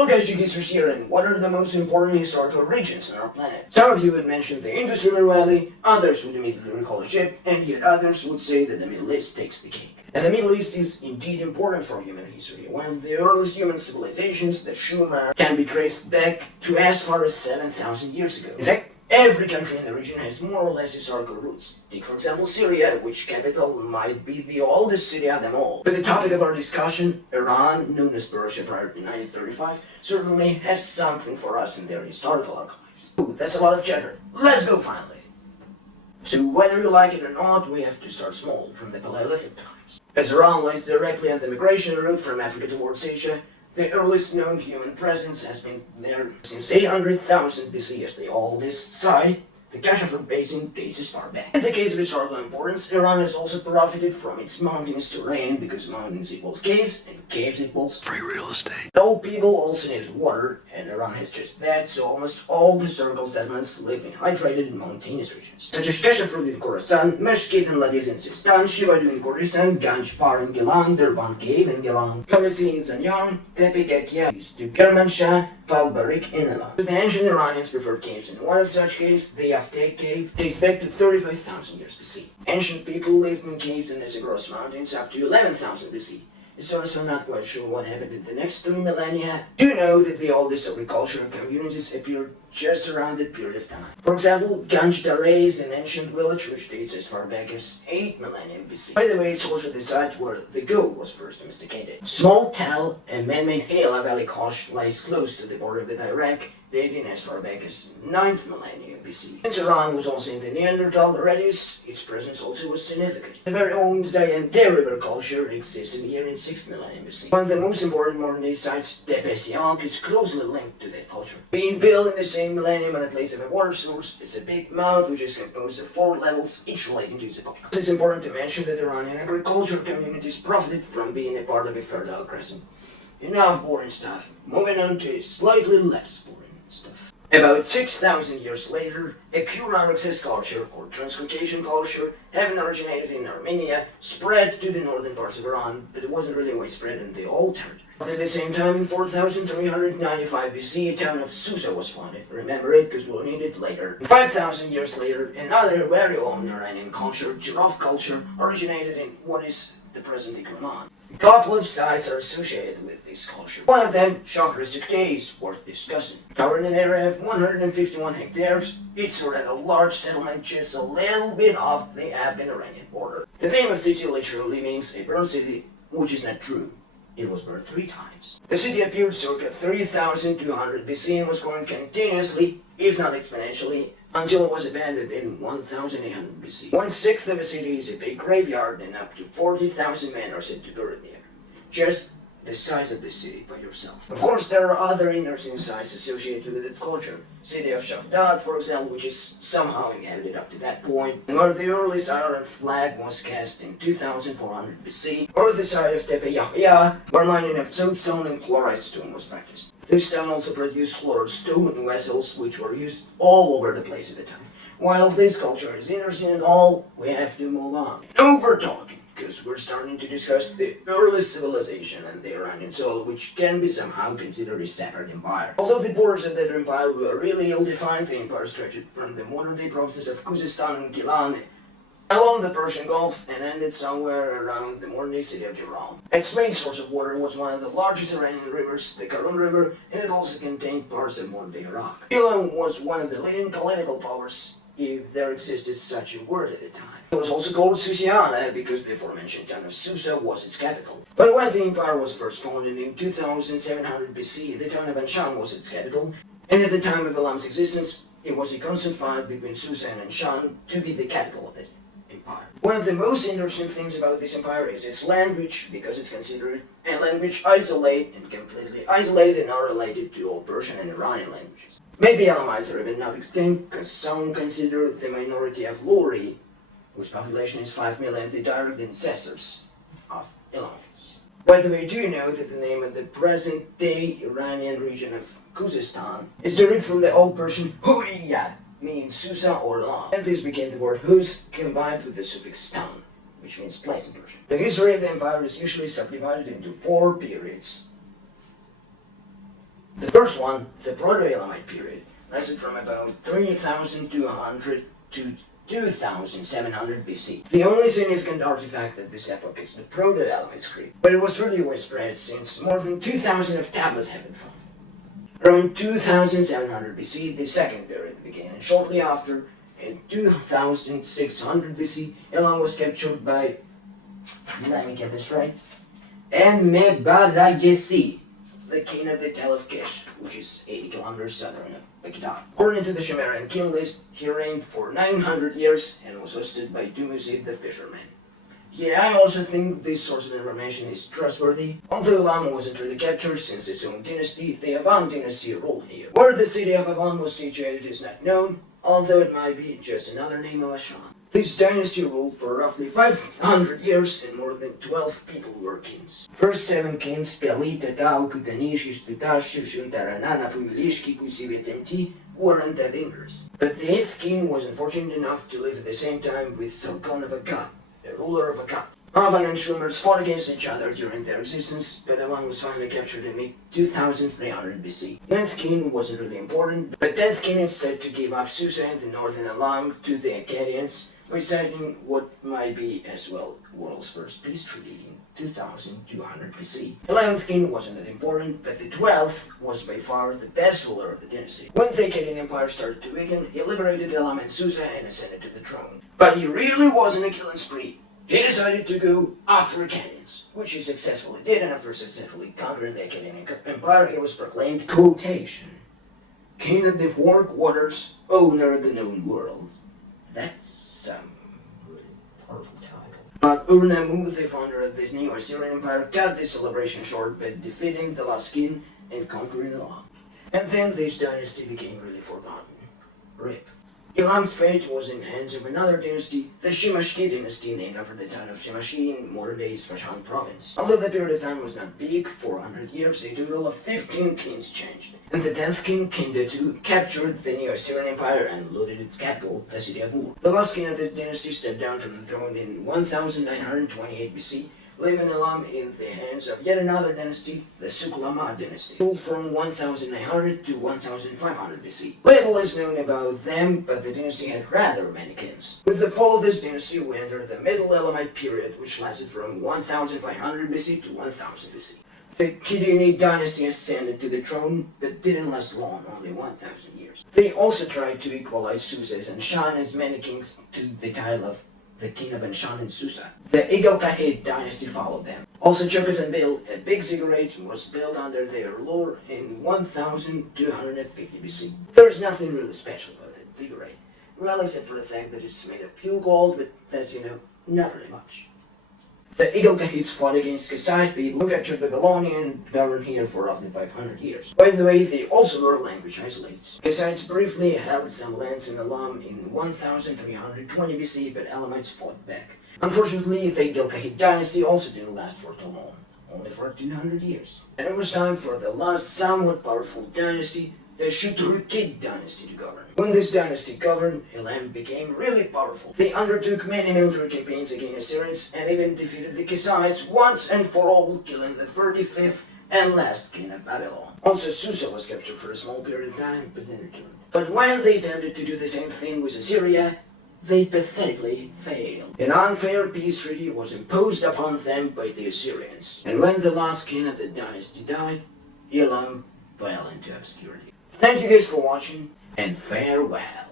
look at ghistory here and what are the most important historical regions on our planet. Some of you would mention the Indus River Valley, others would immediately recall Egypt, and yet others would say that the Middle East takes the cake. And the Middle East is indeed important for human history. One of the earliest human civilizations, the Sumer, can be traced back to as far as 7,000 years ago. In fact, every country in the region has more or less historical roots. Take for example Syria, which capital might be the oldest city of them all. But the topic of our discussion, Iran, known as Persia prior to 1935, certainly has something for us in their historical archives. Ooh, that's a lot of chatter. Let's go finally. So whether you like it or not, we have to start small, from the Paleolithic times. As Iran lies directly on the migration route from Africa towards Asia, the earliest known human presence has been there since 800,000 BC as the oldest site. The Kashmir Basin dates as far back. In the case of historical importance, Iran has also profited from its mountainous terrain because mountains equals caves and caves equals free real estate. All people also need water, and Iran has just that, so almost all historical settlements live in hydrated and mountainous regions, such as Kashmir in Khorasan, Meshkit and Ladiz in Sistan, Shivadu in Kurdistan, Ganjpar in Gilan, Durban Cave in Gilan, Khalisi in Zanjan, Tepe Kakya used to Kermanshah, Palbarik in Elam. The ancient Iranians preferred caves, and one of such caves, the Yafteh cave, dates back to 35,000 years BC. Ancient people lived in caves in the Zagros mountains up to 11,000 BC. Historians are not quite sure what happened in the next 3 millennia. Do know that the oldest agricultural communities appeared just around that period of time. For example, Ganj Dareh is an ancient village which dates as far back as 8 millennia BC. By the way, it's also the site where the goat was first domesticated. Small Tal, a man-made Elam Valley Kosh, lies close to the border with Iraq, dating as far back as 9th millennium BC. Since Iran was also in the Neanderthal radius, its presence also was significant. The very own Zayan River culture existed here in 6th millennium BC. One of the most important modern-day sites, Tepe Siank, is closely linked to that culture. Being built in the same millennium on the place of a water source, it's a big mound which is composed of 4 levels, each relating to its epoch. It's important to mention that Iranian agricultural communities profited from being a part of a fertile crescent. Enough boring stuff. Moving on to slightly less boring stuff. About 6,000 years later, a Kura-Araxes culture, or Transcaucasian culture, having originated in Armenia, spread to the northern parts of Iran, but it wasn't really widespread in the old territory. At the same time, in 4395 BC, the town of Susa was founded. Remember it, because we'll need it later. 5,000 years later, another very old Iranian culture, Giraffe culture, originated in what is the present Iran. A couple of sites are associated with this culture. One of them, shahr-e-sukhteh, is worth discussing. Covering an area of 151 hectares, it stood a large settlement just a little bit off the Afghan-Iranian border. The name of the city literally means a burned city, which is not true. It was burned 3 times. The city appeared circa 3200 BC and was growing continuously, if not exponentially, until it was abandoned in 1800 BC. 1/6 of the city is a big graveyard, and up to 40,000 men are said to be buried there. Just the size of the city by yourself. Of course, there are other interesting sites associated with its culture. City of Shaghdad, for example, which is somehow inhabited up to that point, and where the earliest iron flag was cast in 2400 BC, or the site of Tepe Yahya, where mining of soapstone and chloride stone was practiced. This town also produced chloride stone vessels, which were used all over the place at the time. While this culture is interesting and all, we have to move on. Over talking, because we're starting to discuss the earliest civilization and the Iranian soul, which can be somehow considered a separate empire. Although the borders of that empire were really ill-defined, the empire stretched from the modern-day provinces of Khuzestan and Gilan along the Persian Gulf and ended somewhere around the modern-day city of Tehran. Its main source of water was one of the largest Iranian rivers, the Karun River, and it also contained parts of modern-day Iraq. Elam was one of the leading political powers, if there existed such a word at the time. It was also called Susiana because the aforementioned town of Susa was its capital. But when the empire was first founded in 2700 BC, the town of Anshan was its capital, and at the time of Elam's existence, it was a constant fight between Susa and Anshan to be the capital of it. One of the most interesting things about this empire is its language, because it's considered a language isolated and completely isolated and not related to all Persian and Iranian languages. Maybe Elamites are even not extinct, because some consider the minority of Luri, whose population is 5 million, the direct ancestors of Elamites. By the way, do you know that the name of the present-day Iranian region of Khuzestan is derived from the Old Persian Huiya, means Susa or Elam, and this became the word Huz combined with the suffix tan, which means place in Persian. The history of the empire is usually subdivided into 4 periods. First one, the proto-elamite period, lasted from about 3200 to 2700 BC. The only significant artifact at this epoch is the proto-elamite script, but it was really widespread since more than 2000 of tablets have been found. Around 2700 BC, the second period began, and shortly after, in 2600 BC, Elam was captured by, let me get this right, Enmebaragesi, the king of the Tell of Kish, which is 80 kilometers southern of Baghdad. According to the Sumerian king list, he reigned for 900 years and was hosted by Dumuzi the fisherman. Yeah, I also think this source of information is trustworthy. Although Elam wasn't really captured since its own dynasty, the Avan dynasty ruled here. Where the city of Avan was situated is not known, although it might be just another name of a Shan. This dynasty ruled for roughly 500 years and more than 12 people were kings. First 7 kings, weren't that dangerous. But the 8th king was unfortunate enough to live at the same time with Sargon of Akkad, the ruler of Akkad. Avan and Shumers fought against each other during their existence, but Avan was finally captured in mid-2300 BC. 9th king wasn't really important, but 10th king instead to give up Susa and the northern Elam to the Akkadians, residing what might be as well world's first peace treaty in 2200 BC. 11th king wasn't that important, but the 12th was by far the best ruler of the dynasty. When the Akkadian Empire started to weaken, he liberated Elam and Susa and ascended to the throne. But he really wasn't a killing spree. He decided to go after Akkadians, which he successfully did, and after successfully conquering the Akkadian Empire, he was proclaimed quotation, King of the Four Quarters, owner of the known world. That's some really powerful title. But Ur-Nammu, the founder of this new Assyrian Empire, cut this celebration short by defeating the last king and conquering Elam. And then this dynasty became really forgotten. RIP. Elam's fate was in the hands of another dynasty, the Shimashki dynasty, named after the town of Shimashki in modern-day Isfahan province. Although the period of time was not big, 400 years, a total of 15 kings changed. And the 10th king, King Datu, captured the new Assyrian Empire and looted its capital, the city of Ur. The last king of the dynasty stepped down from the throne in 1928 BC, leaving Elam in the hands of yet another dynasty, the Suklama dynasty, ruled from 1900 to 1500 BC. Little is known about them, but the dynasty had rather many kings. With the fall of this dynasty, we enter the Middle Elamite period, which lasted from 1500 BC to 1000 BC. The Kiduni dynasty ascended to the throne, but didn't last long, only 1000 years. They also tried to equalize Susas and Shan as many kings to the title of the king of Anshan and Susa. The Egal-Kahid dynasty followed them. Also, Chokas and Bil, a big ziggurat, was built under their rule in 1250 BC. There's nothing really special about the ziggurat, well, except for the fact that it's made of pure gold, but that's, not really much. The Egal-Kahids fought against Kassite people who captured Babylonia and governed here for roughly 500 years. By the way, they also learned language isolates. Kassites briefly held some lands in Elam in 1320 BC, but Elamites fought back. Unfortunately, the Egal-Kahid dynasty also didn't last for too long, only for 200 years. And it was time for the last somewhat powerful dynasty, the Shahr-e-sukhteh dynasty, to govern. When this dynasty governed, Elam became really powerful. They undertook many military campaigns against Assyrians and even defeated the Kassites once and for all, killing the 35th and last king of Babylon. Also, Susa was captured for a small period of time, but then returned. But when they attempted to do the same thing with Assyria, they pathetically failed. An unfair peace treaty was imposed upon them by the Assyrians. And when the last king of the dynasty died, Elam fell into obscurity. Thank you guys for watching, and farewell.